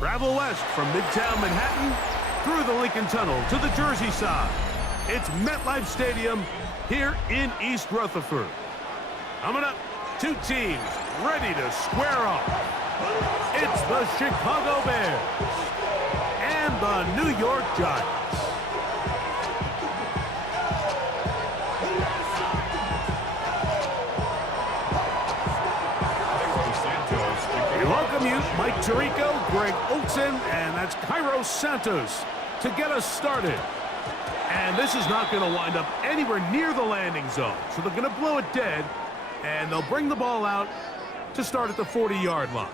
Travel west from Midtown Manhattan through the Lincoln Tunnel to the Jersey side. It's MetLife Stadium here in East Rutherford. Coming up, two teams ready to square off. It's the Chicago Bears and the New York Giants. We welcome you, Mike Tirico, Greg Olson, and that's Cairo Santos to get us started. And this is not going to wind up anywhere near the landing zone, so they're going to blow it dead, and they'll bring the ball out to start at the 40-yard line.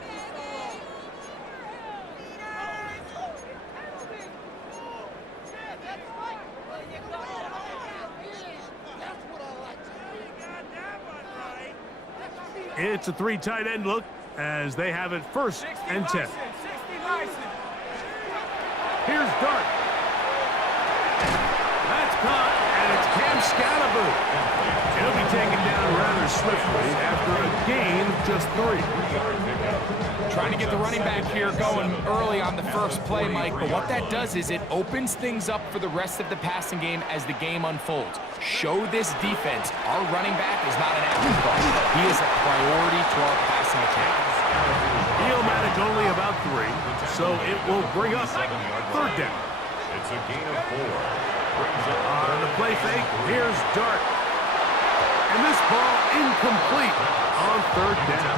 It's a three tight end look as they have it first and 10. Here's Dart. That's caught, and it's Cam Scatterboot. He'll be taken down rather swiftly after a gain of just 3. Trying to get the running back here going early on the first play, Mike, but what that does is it opens things up for the rest of the passing game as the game unfolds. Show this defense our running back is not an afterthought. He is a priority to our passing attack. He'll manage only about 3, so it will bring up third down. It's a gain of 4. On the play fake, here's Dart. And this ball incomplete on third down.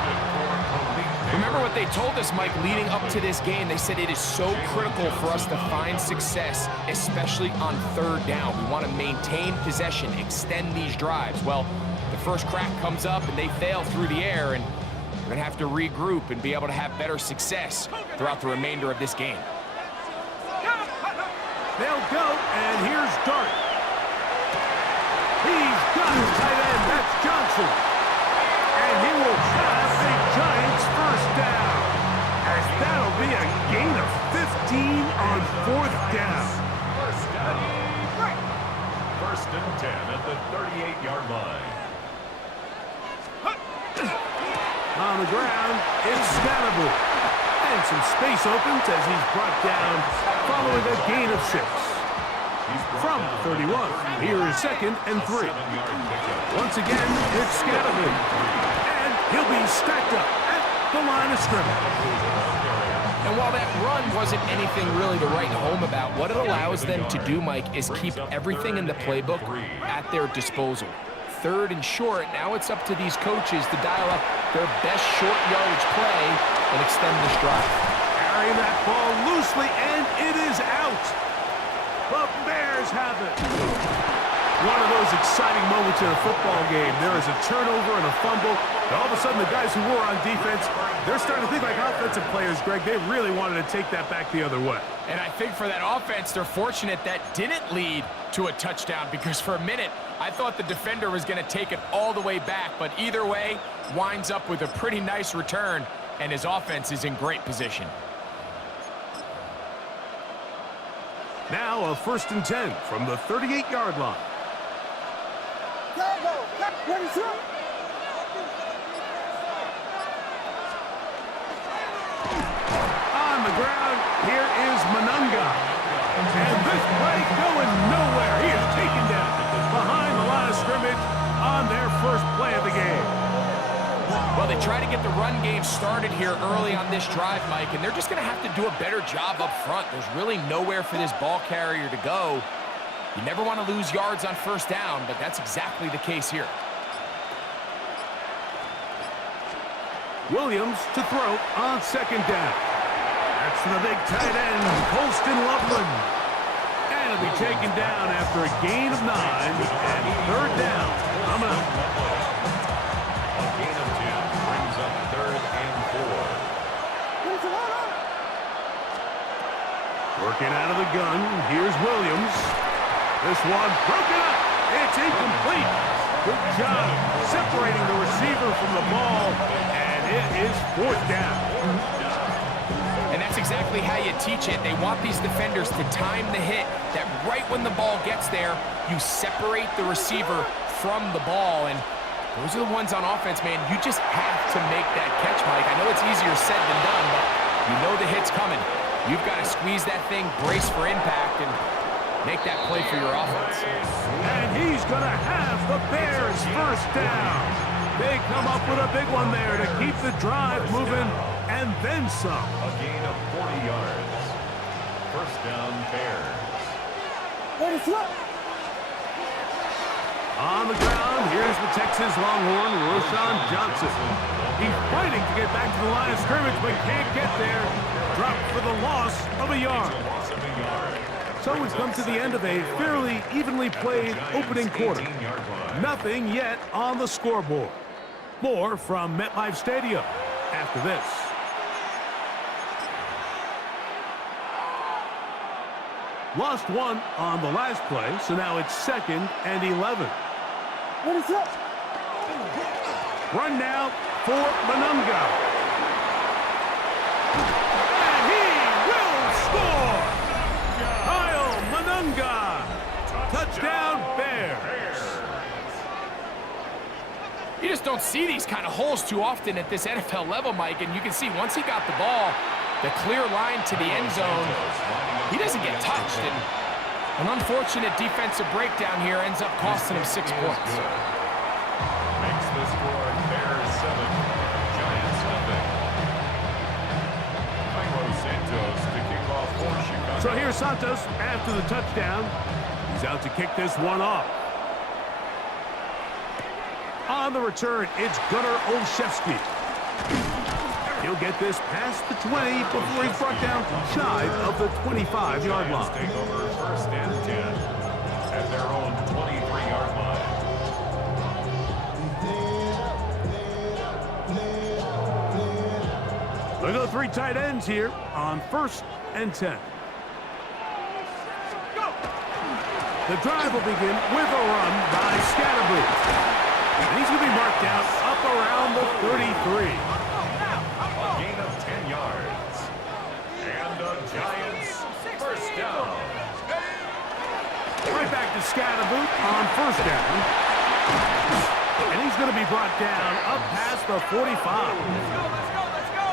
Remember what they told us, Mike, leading up to this game. They said it is so critical for us to find success, especially on third down. We want to maintain possession, extend these drives. Well, the first crack comes up and they fail through the air, and we're going to have to regroup and be able to have better success throughout the remainder of this game. They'll go, and here's Dart. He's got his tight end. That's Johnson. And he will have the Giants first down, as that'll be a gain of 15 on fourth down. First and 10 at the 38-yard line. On the ground, it's Scatterboot. And some space opens as he's brought down following a gain of 6. From 31, here is second and 3. Once again, it's Scatterboot. And he'll be stacked up at the line of scrimmage. And while that run wasn't anything really to write home about, what it allows them to do, Mike, is keep everything in the playbook at their disposal. Third and short, now it's up to these coaches to dial up their best short yardage play and extend this drive. Carrying that ball loosely, and it is out. The Bears have it. One of those exciting moments in a football game. There is a turnover and a fumble. And all of a sudden, the guys who were on defense, they're starting to think like offensive players, Greg. They really wanted to take that back the other way. And I think for that offense, they're fortunate that didn't lead to a touchdown, because for a minute, I thought the defender was going to take it all the way back. But either way, winds up with a pretty nice return, and his offense is in great position. Now a first and 10 from the 38-yard line. On the ground, here is Manunga. And this play going nowhere. He is taken down behind the line of scrimmage on their first play of the game. Well, they try to get the run game started here early on this drive, Mike, and they're just going to have to do a better job up front. There's really nowhere for this ball carrier to go. You never want to lose yards on first down, but that's exactly the case here. Williams to throw on second down. That's to the big tight end, Colston Loveland. And he'll be taken down after a gain of 9 and third down. Coming up. A gain of 2 brings up third and 4. Working out of the gun, here's Williams. This one broken up. It's incomplete. Good job separating the receiver from the ball, and it is fourth down. And that's exactly how you teach it. They want these defenders to time the hit, that right when the ball gets there, you separate the receiver from the ball. And those are the ones on offense, man. You just have to make that catch, Mike. I know it's easier said than done, but you know the hit's coming. You've got to squeeze that thing, brace for impact, and make that play for your offense. And he's going to have the Bears first down. They come up with a big one there to keep the drive moving, and then some. A gain of 40 yards. First down, Bears. On the ground, here's the Texas Longhorn, Roshan Johnson. He's fighting to get back to the line of scrimmage, but can't get there. Dropped for the loss of a yard. So we've come to the end of a fairly evenly played opening quarter. Nothing yet on the scoreboard. More from MetLife Stadium after this. Lost one on the last play, so now it's 2nd and 11. What is up? Run now for Manunga. And he will score! Kyle Manunga. Touchdown, Bears. You just don't see these kind of holes too often at this NFL level, Mike, and you can see once he got the ball, the clear line to the end zone, he doesn't get touched, and an unfortunate defensive breakdown here ends up costing him 6 points. Makes the score Bears 7, Giants nothing. Cairo Santos to kick off for Chicago. So here's Santos after the touchdown. He's out to kick this one off. On the return, it's Gunnar Olszewski. He'll get this past the 20 before he's brought down shy of the 25-yard line. Take over first and 10 at their own 23-yard line. Look at the 3 tight ends here on 1st and 10. The drive will begin with a run by Scatterboo. And he's going to be marked down up around the 33. A gain of 10 yards. And the Giants first down. Right back to Scatterboo on 1st down. And he's going to be brought down up past the 45.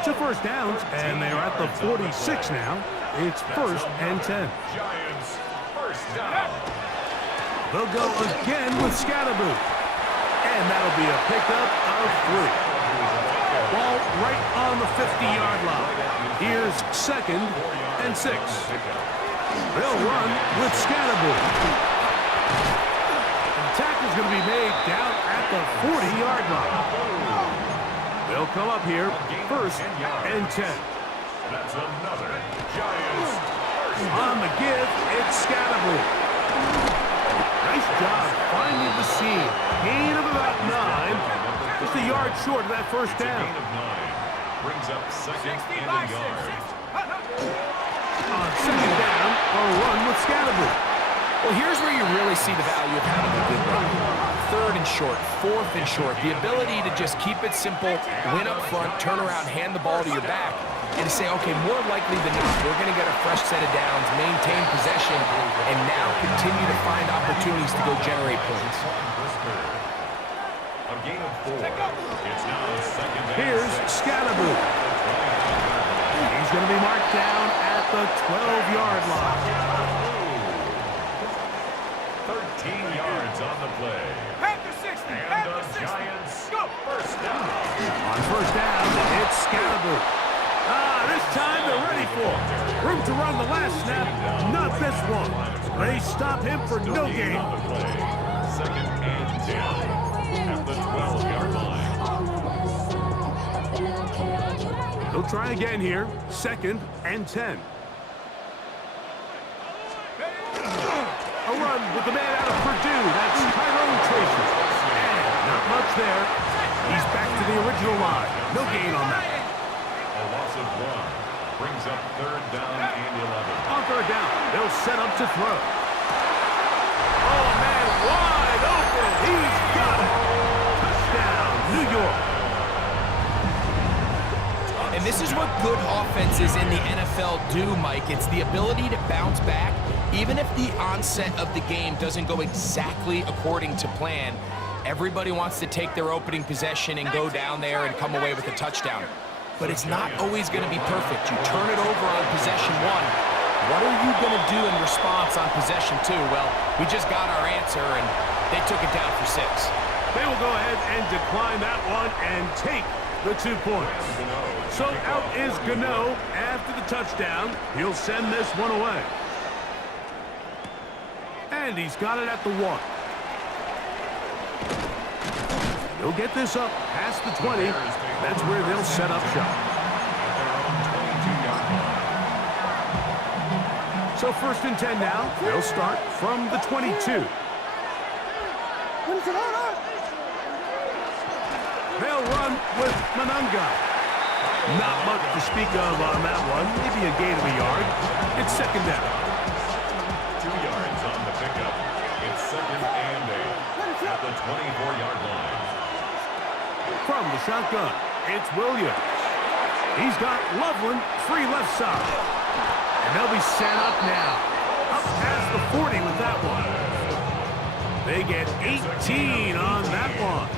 To 1st downs, and they're at the 46 now. It's 1st and 10. Giants first down. They'll go again with Scatterboo. And that'll be a pickup of 3. Ball right on the 50-yard line. Here's 2nd and 6. They'll run with Scatterboo. The tackle's going to be made down at the 40-yard line. They'll come up here 1st and 10. That's another Giants first down. On the give, it's Scatterboo. Nice job finding the seam. Gain of about 9. Just a yard short of that first down. Gain of 9. Brings up 2nd and a yard. On 2nd down, a run with Scatterboo. Well, here's where you really see the value of having a good run. 3rd and short, 4th and short. The ability to just keep it simple, win up front, turn around, hand the ball to your back, and say, okay, more likely than not, we're going to get a fresh set of downs, maintain possession, and now continue to find opportunities to go generate points. A gain of 4. It's now 2nd and Here's 6. Scatterboo. He's going to be marked down at the 12-yard line. 13 yards on the play. And the Giants first down. On 1st down, it's Scatterboo. This time they're ready for it. Room to run the last snap, not this one. They stop him for no gain. On the play. 2nd and 10 at the 12-yard line. He'll try again here. 2nd and 10. A run with the man out of Purdue. That's Tyrone Tracy. And not much there. He's back to the original line. No gain on that. A loss of 1 brings up 3rd down and 11. On 3rd down, they'll set up to throw. Oh, man, wide open. He's got it. Touchdown, New York. And this is what good offenses in the NFL do, Mike. It's the ability to bounce back, even if the onset of the game doesn't go exactly according to plan. Everybody wants to take their opening possession and go down there and come away with a touchdown. but it's not always going to be perfect. You turn it over on possession one. What are you going to do in response on possession two? Well, we just got our answer, and they took it down for 6. They will go ahead and decline that one and take the 2 points. So out is Gano after the touchdown. He'll send this one away. And he's got it at the 1. He'll get this up past the 20. That's where they'll set up shop. So 1st and 10 now. They'll start from the 22. They'll run with Mananga. Not much to speak of on that one. Maybe a gain of a yard. It's 2nd down. 2 yards on the pickup. It's 2nd and 8 at the 24-yard line. From the shotgun, it's Williams. He's got Loveland free left side. And they'll be set up now. Up past the 40 with that one. They get 18 on that one.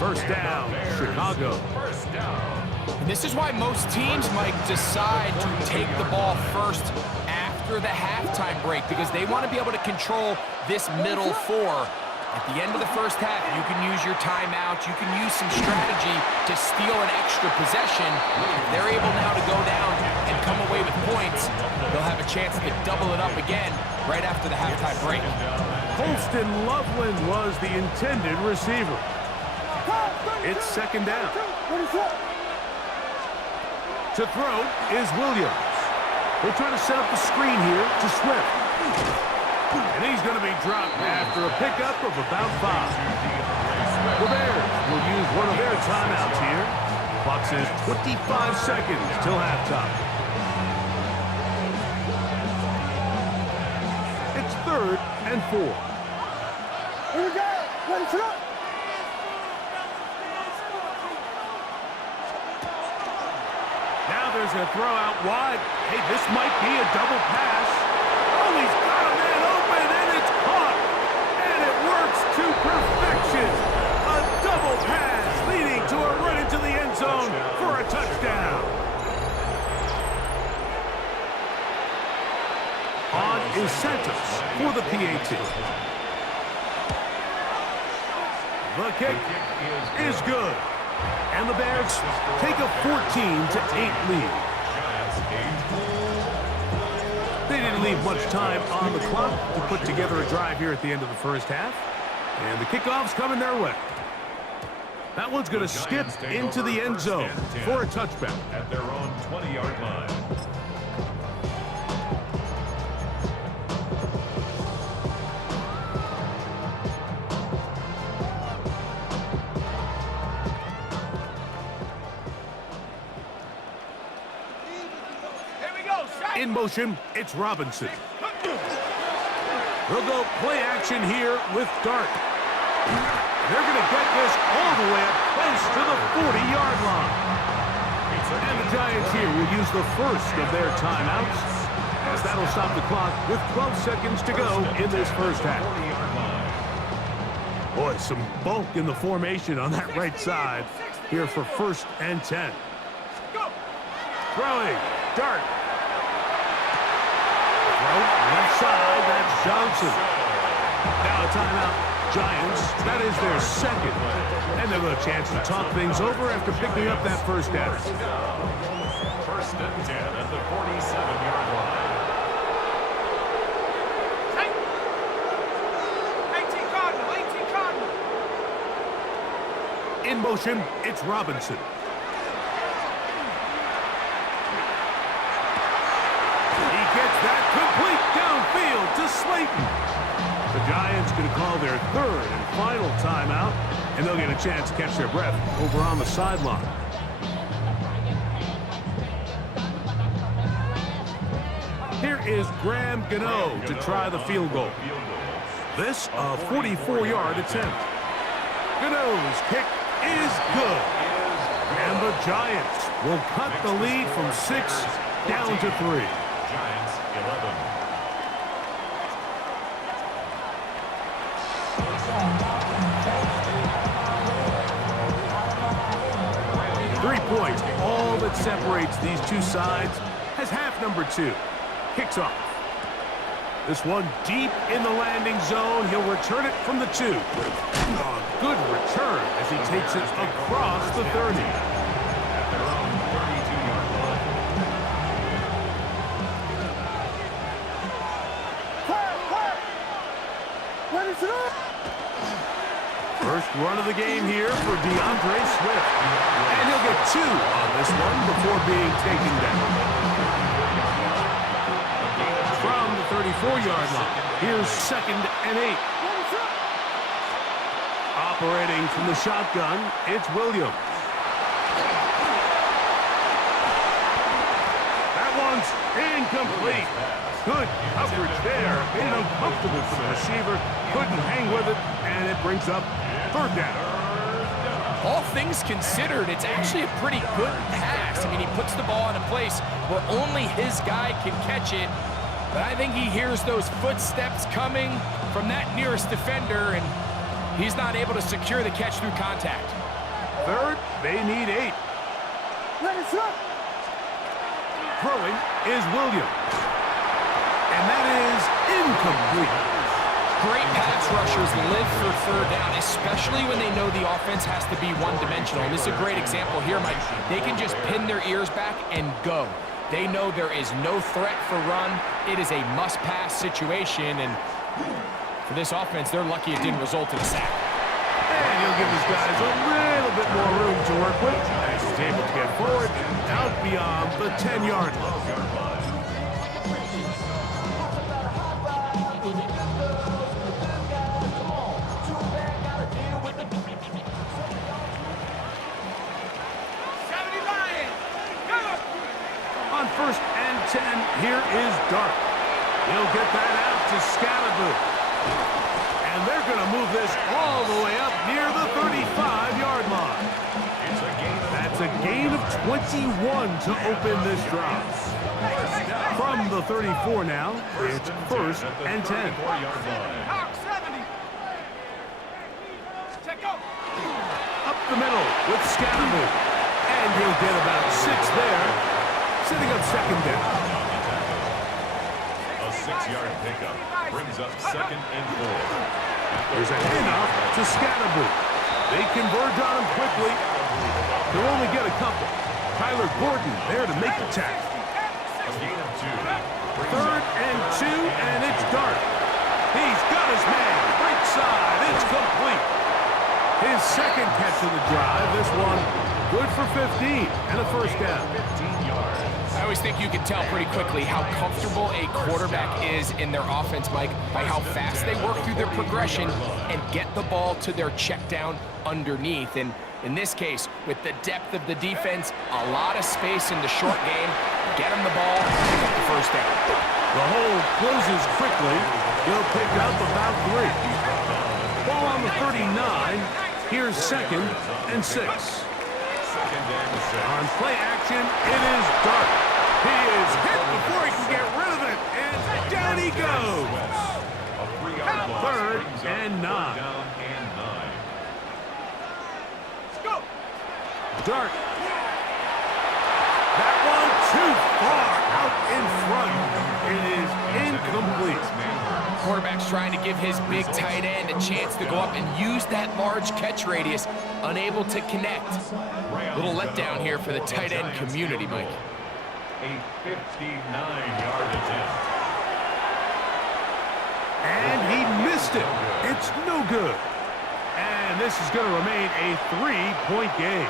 1st down, Chicago. 1st down. And this is why most teams might decide to take the ball first after the halftime break, because they want to be able to control this middle 4. At the end of the 1st half, you can use your timeouts. You can use some strategy to steal an extra possession. If they're able now to go down and come away with points, they'll have a chance to double it up again right after the halftime break. Colston Loveland was the intended receiver. It's 2nd down. To throw is Williams. They're trying to set up the screen here to Swift. And he's going to be dropped after a pickup of about 5. The Bears will use one of their timeouts here. Clock says 25 seconds till halftime. It's 3rd and 4. Here we go. Let's go. Now there's a throw out wide. Hey, this might be a double pass. Oh, he's got a man open, and it's caught. And it works to perfection. A double pass leading to a run into the end zone for a touchdown. On is Santos for the PAT. The kick is good. And the Bears take a 14-8 lead. They didn't leave much time on the clock to put together a drive here at the end of the 1st half. And the kickoff's coming their way. That one's going to skip into the end zone for a touchback. At their own 20-yard line. In motion, it's Robinson. They'll go play action here with Dart. They're going to get this all the way up close to the 40-yard line. And the Giants here will use the first of their timeouts, as that'll stop the clock with 12 seconds to go in this 1st half. Boy, some bulk in the formation on that right side here for 1st and 10. Throwing, Dart. Left side, that's Johnson. Now a timeout, Giants. That is their 2nd. And they'll have a chance to talk things over after picking up that 1st down. 1st and 10 at the 47-yard line. 18 Cardinal. In motion, it's Robinson. That complete downfield to Slayton. The Giants going to call their 3rd and final timeout, and they'll get a chance to catch their breath over on the sideline. Here is Graham Gano to try the field goal. This a 44-yard attempt. Gano's kick is good. And the Giants will cut the lead from 6 down to 3. Giants 11. points. All that separates these two sides has half number 2. Kicks off. This one deep in the landing zone. He'll return it from the 2. Good return as he takes it across the 30. At their own 32-yard line. First run of the game here for DeAndre Swift. And he'll get 2 on this one before being taken down. From the 34-yard line, here's 2nd and 8. Operating from the shotgun, it's Williams. That one's incomplete. Good coverage there. Made it uncomfortable for the receiver. Couldn't hang with it, and it brings up 3rd down. All things considered, it's actually a pretty good pass. I mean, he puts the ball in a place where only his guy can catch it. But I think he hears those footsteps coming from that nearest defender, and he's not able to secure the catch through contact. 3rd, they need 8. Throwing is Williams. And that is incomplete. Great pass rushers live for 3rd down, especially when they know the offense has to be one-dimensional. And this is a great example here, Mike. They can just pin their ears back and go. They know there is no threat for run. It is a must-pass situation, and for this offense, they're lucky it didn't result in a sack. And he'll give his guys a little bit more room to work with as he's able to get forward out beyond the 10-yard line. On 1st and 10, here is Dart. He'll get that out to Scalaboo. And they're going to move this all the way up near the 35-yard line. That's a gain of 21 to open this drive. From the 34 now, it's 1st and 10. Up the middle with Scalaboo. And he'll get about 6 there. Setting up 2nd down. A 6-yard pickup brings up 2nd and 4. There's a handoff to Scalaboo. They converge on him quickly. They'll only get a couple. Tyler Gordon there to make the tackle. A gain of 2. 3rd and 2, and it's Dart. He's got his man. Right side. It's complete. His 2nd catch of the drive. This one good for 15 and a 1st down. 15 yards. I always think you can tell pretty quickly how comfortable a quarterback is in their offense, Mike, by how fast they work through their progression and get the ball to their check down underneath. And in this case, with the depth of the defense, a lot of space in the short game, get him the ball, pick up the 1st down. The hole closes quickly. He'll pick up about 3. Ball on the 39. Here's 2nd and 6. On play action, it is Dart. He is hit before he can get rid of it, and down he goes. 3rd and 9. Dart. That one too far out in front. It is incomplete. Quarterback's trying to give his big tight end a chance to go up and use that large catch radius. Unable to connect. Little letdown here for the tight end community, Mike. A 59-yard attempt. And he missed it. It's no good. And this is going to remain a 3-point game.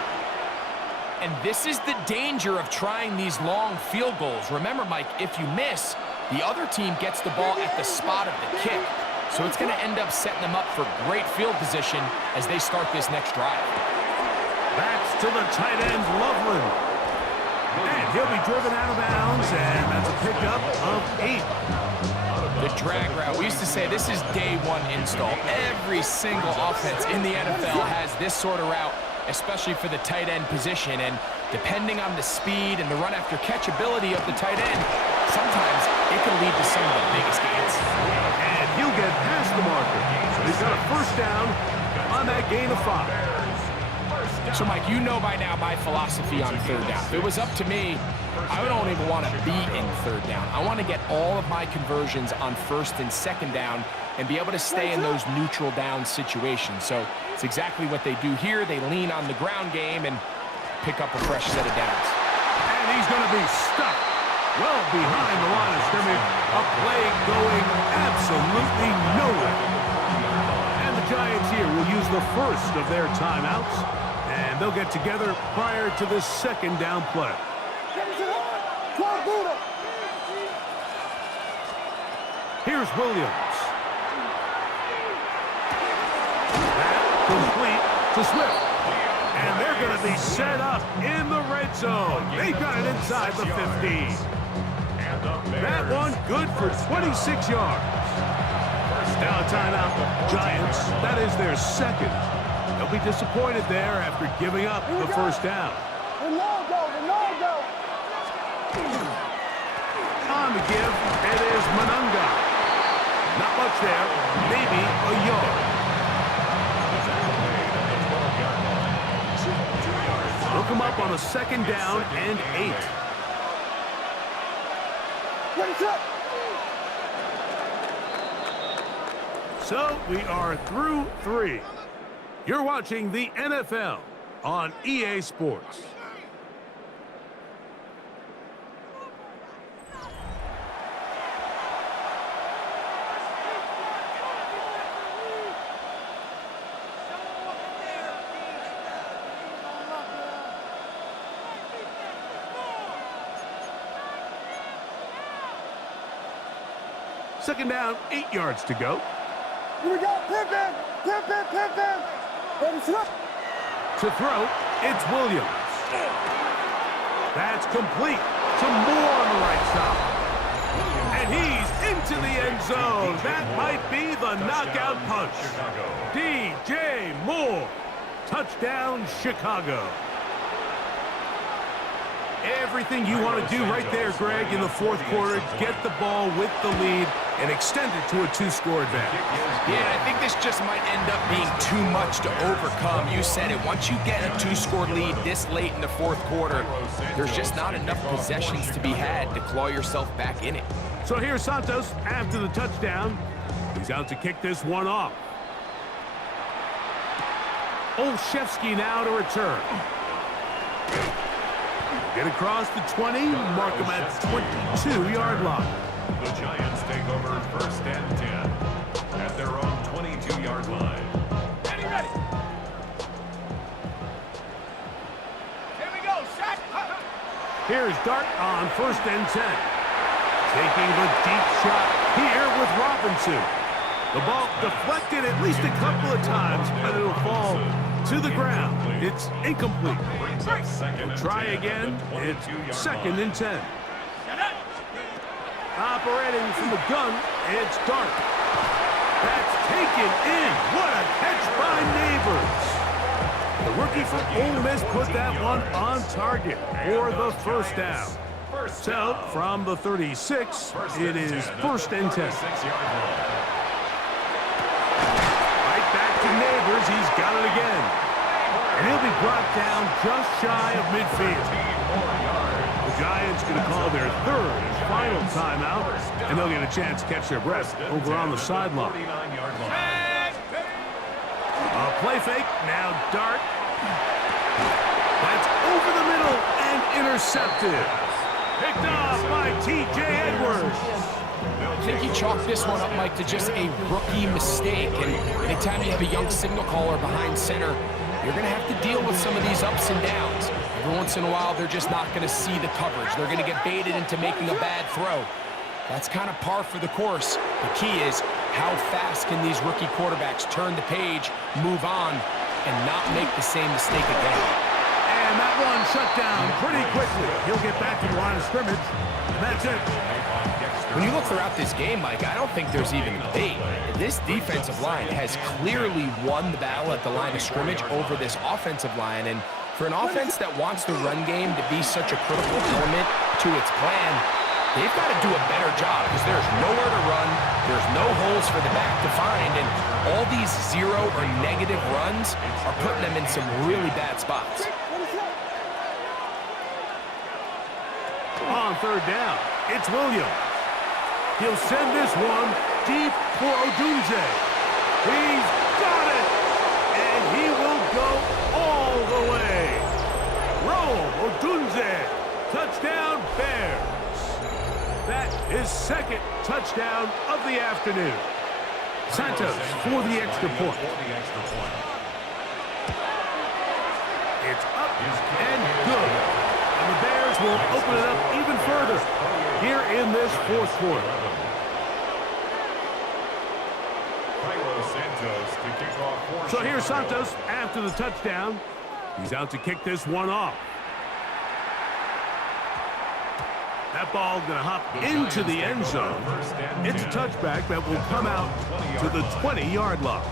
And this is the danger of trying these long field goals. Remember, Mike, if you miss, the other team gets the ball at the spot of the kick. So it's going to end up setting them up for great field position as they start this next drive. That's to the tight end, Loveland. And he'll be driven out of bounds, and that's a pickup of 8. The drag route. We used to say this is day 1 install. Every single offense in the NFL has this sort of route, especially for the tight end position. And depending on the speed and the run after catch ability of the tight end, sometimes it can lead to some of the biggest gains. And he'll get past the marker. So he's got a 1st down on that gain of 5. So, Mike, you know by now my philosophy on third down. If it was up to me, I don't even want to be in third down. I want to get all of my conversions on first and second down and be able to stay in those neutral down situations. So it's exactly what they do here. They lean on the ground game and pick up a fresh set of downs. And he's going to be stuck well behind the line of scrimmage. A play going absolutely nowhere. And the Giants here will use the first of their timeouts. And they'll get together prior to the second down play. Here's Williams. That complete to Swift. And they're going to be set up in the red zone. They got it inside the 15. That one good for 26 yards. Now a timeout. Giants, that is their second. They'll be disappointed there after giving up the first down. On the give, it is Manunga. Not much there, maybe a yard. They'll come up on a second down and 8. So we are through 3. You're watching the NFL on EA Sports. Second down, 8 yards to go. Here we go. Pimpin'. To throw, it's Williams. That's complete to Moore on the right side. And he's into the end zone. That might be the knockout punch. DJ Moore. Touchdown, Chicago. Everything you want to do right there, Greg, in the fourth quarter, get the ball with the lead and extend it to a 2-score advantage. Yeah, I think this just might end up being too much to overcome. You said it. Once you get a 2-score lead this late in the fourth quarter, there's just not enough possessions to be had to claw yourself back in it. So here's Santos after the touchdown. He's out to kick this one off. Olszewski now to return. Get across the 20, mark him at 22-yard line. The Giants take over first and 10 at their own 22-yard line. Ready. Here we go, Shaq. Here's Dart on first and 10. Taking the deep shot here with Robinson. The ball deflected at least a couple of times, but it'll fall to the ground. It's incomplete. We'll try again. It's second and 10. Operating from the gun, it's Dart. That's taken in. What a catch by Neighbors. The rookie from Ole Miss put that one on target for the first down. So, from the 36, it is first and 10. Right back to Neighbors. He's got it again. And he'll be brought down just shy of midfield. The Giants going to call their third and final timeout, and they'll get a chance to catch their breath over on the sideline. A play fake, now Dart. That's over the middle and intercepted. Picked off by T.J. Edwards. I think you chalk this one up, Mike, to just a rookie mistake. And anytime you have a young signal caller behind center, you're going to have to deal with some of these ups and downs. Every once in a while, they're just not going to see the coverage. They're going to get baited into making a bad throw. That's kind of par for the course. The key is how fast can these rookie quarterbacks turn the page, move on, and not make the same mistake again. And that one shut down pretty quickly. He'll get back to the line of scrimmage, and that's it. When you look throughout this game, Mike, I don't think there's even a debate. This defensive line has clearly won the battle at the line of scrimmage over this offensive line. And for an offense that wants the run game to be such a critical element to its plan, They've got to do a better job because there's nowhere to run, there's no holes for the back to find, and all these zero or negative runs are putting them in some really bad spots. On third down, it's Williams. He'll send this one deep for Odunze. He's got it! And he will go all the way. Roll, Odunze. Touchdown, Bears. That is second touchdown of the afternoon. Santos for the extra point. It's up and good. And the Bears will open it up even further here in this fourth quarter. So here's Santos after the touchdown. He's out to kick this one off. That ball's going to hop into the end zone. It's a touchback that will come out to the 20-yard line.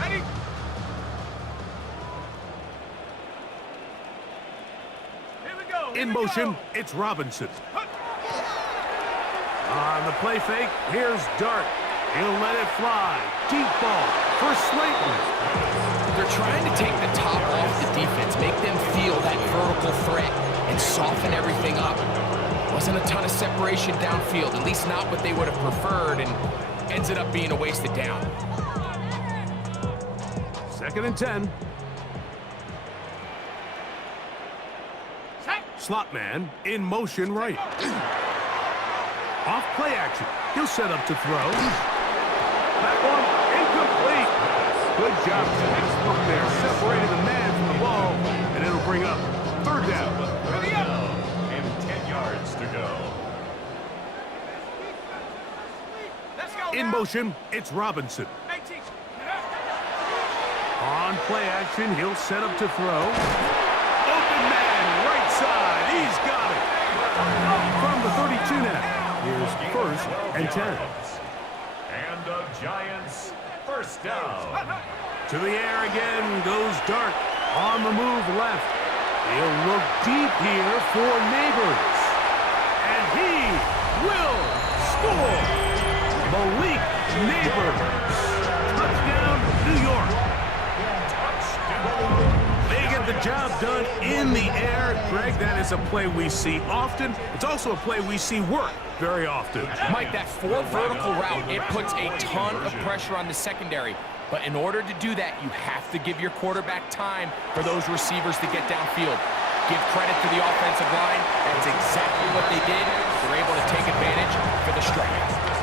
Ready? Here we go. In motion, it's Robinson. On the play fake, here's Dart. He'll let it fly. Deep ball for Slayton. They're trying to take the top off the defense, make them feel that vertical threat, and soften everything up. Wasn't a ton of separation downfield, at least not what they would have preferred, and ends it up being a wasted down. 2nd and 10. Slot man in motion right. Off play action. He'll set up to throw. That one incomplete. Good job, textbook there, separating the man from the ball, and it'll bring up 3rd down. And 10 yards to go. Let's go. In motion, it's Robinson. 18. On play action, he'll set up to throw. Open man, right side. He's got it. From the 32 now. Here's 1st and 10. And the Giants, 1st down. To the air again goes Dart. On the move left. He'll look deep here for Neighbors. And he will score. Malik Neighbors. Touchdown, New York. They get the job done in the air. Greg, that is a play we see often. It's also a play we see work very often. Mike, that 4 vertical route, it puts a ton of pressure on the secondary. But in order to do that, you have to give your quarterback time for those receivers to get downfield. Give credit to the offensive line. That's exactly what they did. They're able to take advantage for the strike.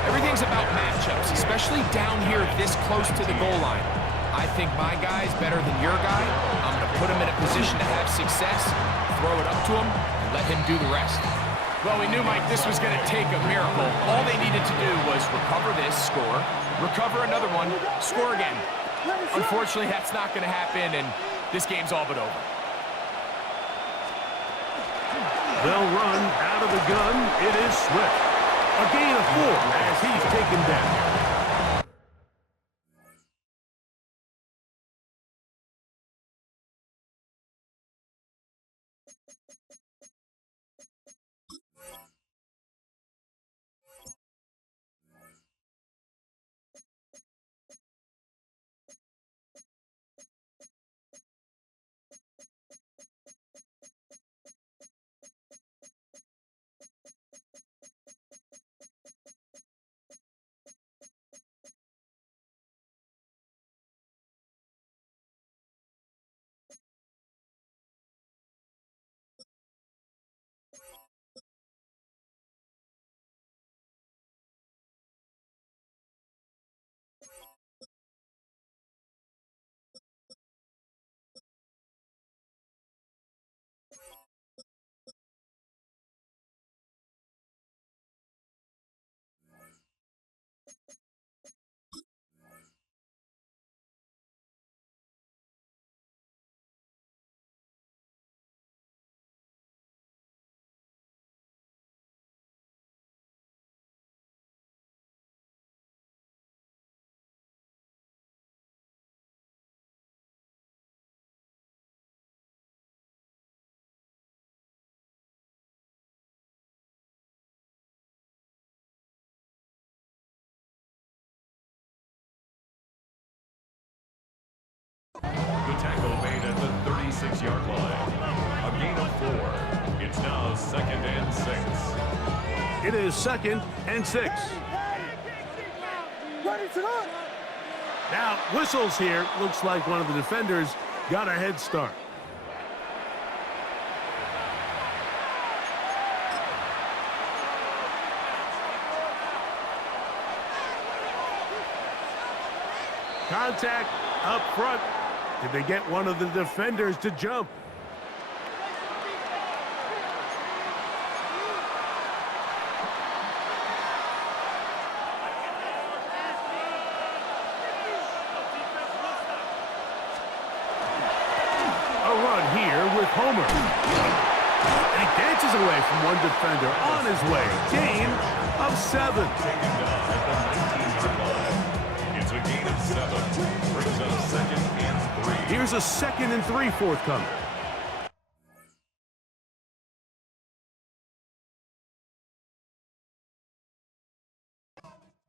Everything's about matchups, especially down here this close to the goal line. I think my guy's better than your guy. I'm going to put him in a position to have success, throw it up to him, and let him do the rest. Well, we knew, Mike, this was going to take a miracle. All they needed to do was recover this, score, recover another one, score again. Unfortunately, that's not going to happen, and this game's all but over. They'll run out of the gun. It is Swift. A gain of 4 as he's taken down. So 2nd and 6. It is 2nd and 6. Now, whistles here. Looks like one of the defenders got a head start. Contact up front. Did they get one of the defenders to jump? A run here with Homer. And he dances away from one defender on his way. Gain of 7. Taken down at the 19-yard line. It's a gain of 7. Brings up 2nd and 3. Here's a 2nd and 3 forthcoming.